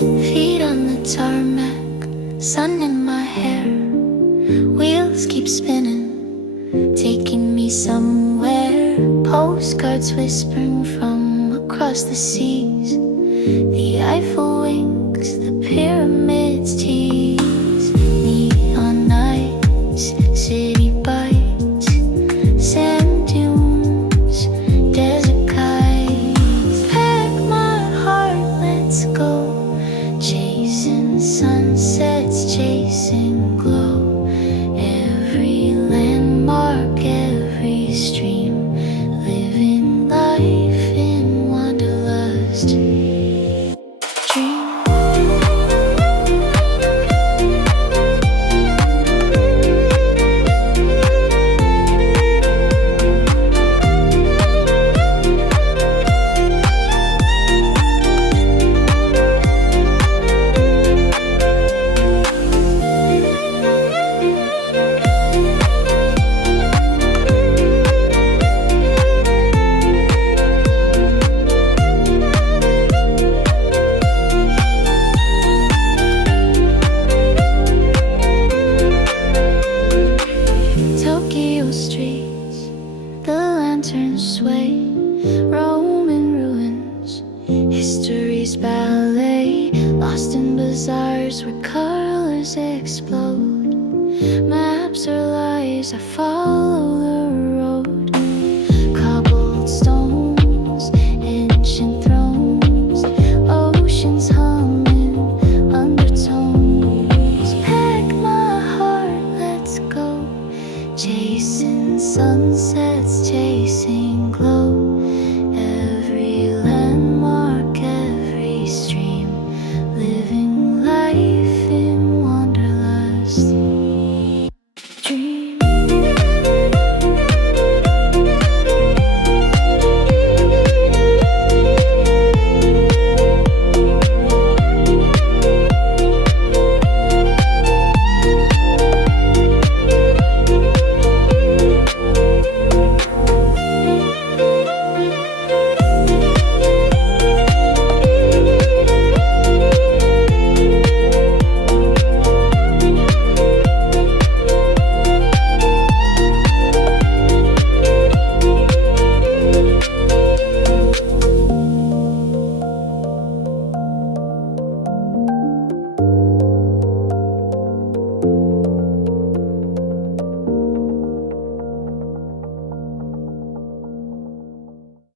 Feet on the tarmac, sun in my hair. Wheels keep spinning, taking me somewhere. Postcards whispering from across the seas. The Eiffel wings, the pyramids tease. Neon nights, city bites, sand dunes, desert kites. Pack my heart, let's go. Chasing sunsets, chasing glow. Every landmark, every stream. Living life in wanderlust. Dream. Tokyo streets, the lanterns sway. Roman ruins, history's ballet. Lost in bazaars where colors explode. Maps are lies I follow.